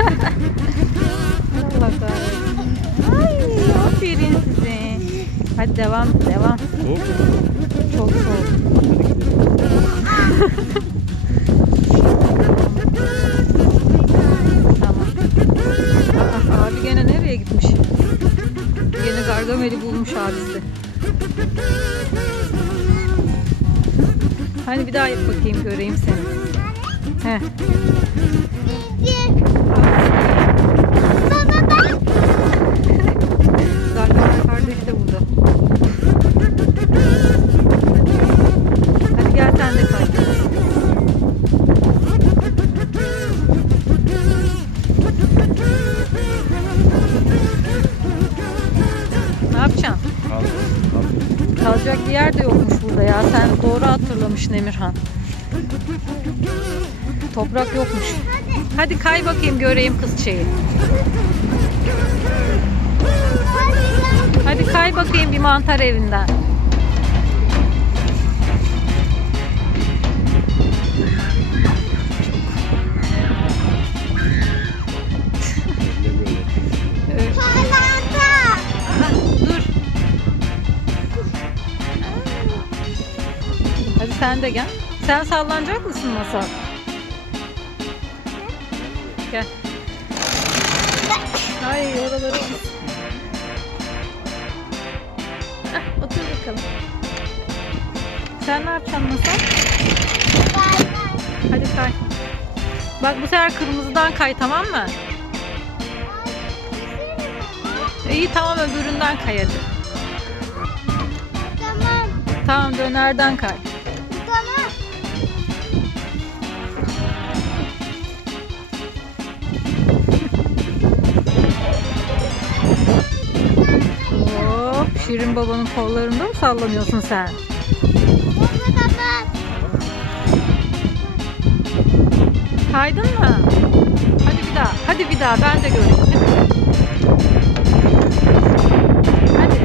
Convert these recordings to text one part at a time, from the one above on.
Allah kahretsin. Ay aferin size. Hadi devam devam. Soğuk mu? Çok soğuk. Tamam. Aa, abi gene nereye gitmiş? Gene Gargamel'i bulmuş abisi. Hani bir daha yap bakayım göreyim seni. Heh. Kalacak bir yer de yokmuş burada ya. Sen doğru hatırlamışsın Emirhan. Toprak yokmuş. Hadi kay bakayım göreyim kız şeyi. Hadi kay bakayım bir mantar evinden. Sen de gel. Sen sallanacak mısın masal? Gel. Ay oraları pis. Heh, otur bakalım. Sen ne yapacaksın masal? Hadi kay. Bak bu sefer kırmızıdan kay tamam mı? İyi tamam öbüründen kay hadi. Tamam. Tamam dönerden kay. Şirin babanın kollarında mı sallanıyorsun sen? Kaydın mı? Hadi bir daha. Hadi bir daha. Ben de göreyim. Hadi.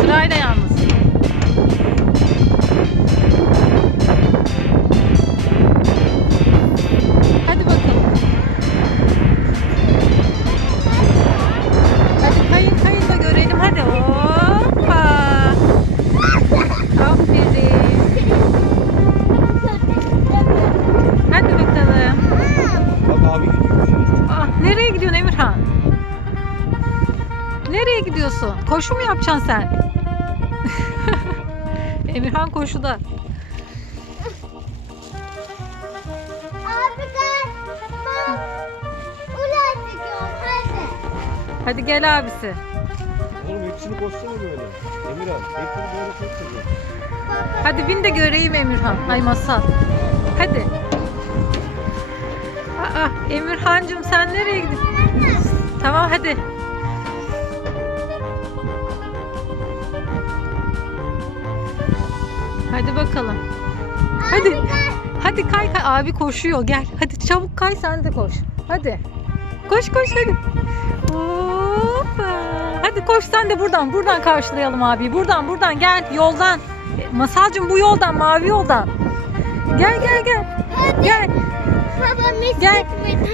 Sırayla yalnız. Koşu mu yapacaksın sen? Emirhan koşuda. Abi gel. Bak. Ulan çıkıyorum hadi. Hadi gel abisi. Oğlum hepsini koşsana böyle. Emirhan hepsini böyle koşsana. Hadi bin de göreyim Emirhan. Ay masal. Hadi. Aa, Emirhancığım sen nereye gidiyorsun? Tamam hadi. Hadi bakalım. Hadi. Hadi kay kay. Abi koşuyor. Gel. Hadi çabuk kay sen de koş. Hadi. Koş koş hadi. Hoppa. Hadi koş sen de buradan. Buradan karşılayalım abi. Buradan buradan gel. Yoldan. E, Masalcığım bu yoldan. Mavi yoldan. Gel gel gel. Gel. Babam hiç Gel. gitmedi.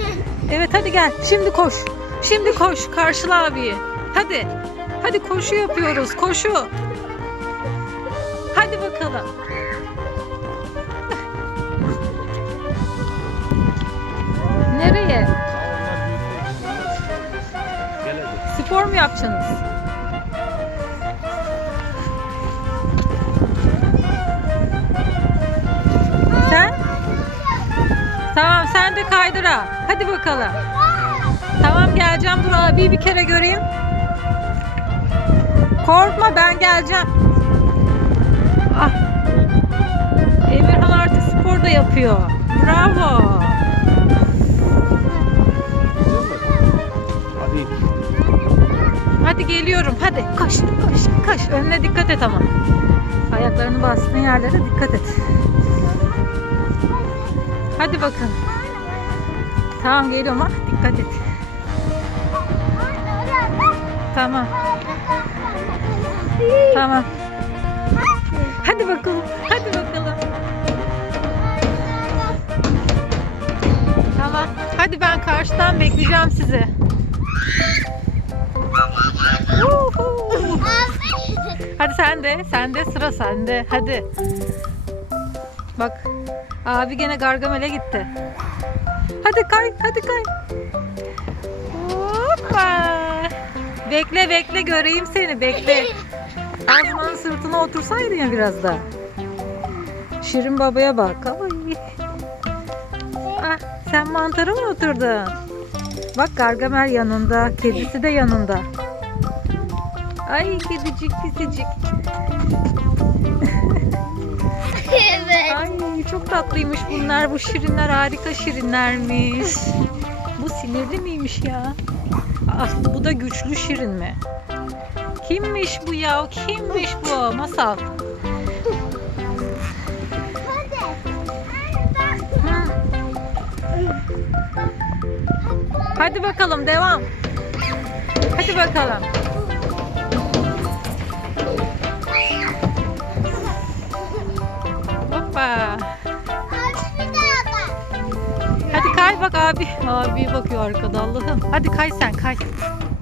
Evet hadi gel. Şimdi koş. Şimdi koş. Karşıla abiyi. Hadi. Hadi koşu yapıyoruz. Koşu. Hadi bakalım. Nereye? Spor mu yapacaksınız? Sen? Tamam sen de kaydıra. Hadi bakalım. Tamam geleceğim dur abi bir kere göreyim. Korkma ben geleceğim. Ah. Emirhan artık spor da yapıyor. Bravo. Hadi. Hadi geliyorum. Hadi koş koş koş. Önüne dikkat et ama. Ayaklarını bastığın yerlere dikkat et. Hadi bakın. Tamam geliyorum ha. Dikkat et. Tamam. Tamam. Hadi bakalım. Hadi bakalım. Tamam. Hadi ben karşıdan bekleyeceğim sizi. Hadi sen de, sen de sıra sende. Hadi. Bak, abi gene Gargamel'e gitti. Hadi kay, hadi kay. Hoppa. Bekle, bekle göreyim seni, bekle. Azmanın sırtına otursaydın ya biraz da. Şirin babaya bak. Ay. Ah, sen mantara mı oturdun? Bak Gargamel yanında, kedisi de yanında. Ay kedicik pisicik. evet. Ay çok tatlıymış bunlar. Bu şirinler harika şirinlermiş. Bu sinirli miymiş ya? Ah, bu da güçlü şirin mi? Kimmiş bu ya? Kimmiş bu? Masal. Hadi. Bakalım devam. Hadi bakalım. Hoppa. Hadi kay bak abi. Abi bakıyor arkada Allah'ım. Hadi kay sen kay.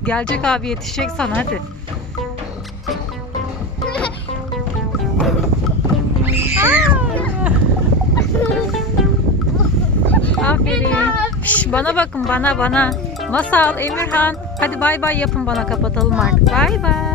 Gelecek abi yetişecek sana hadi. Bana bakın bana bana. Masal, Emirhan. Hadi bay bay yapın bana kapatalım artık. Bay bay.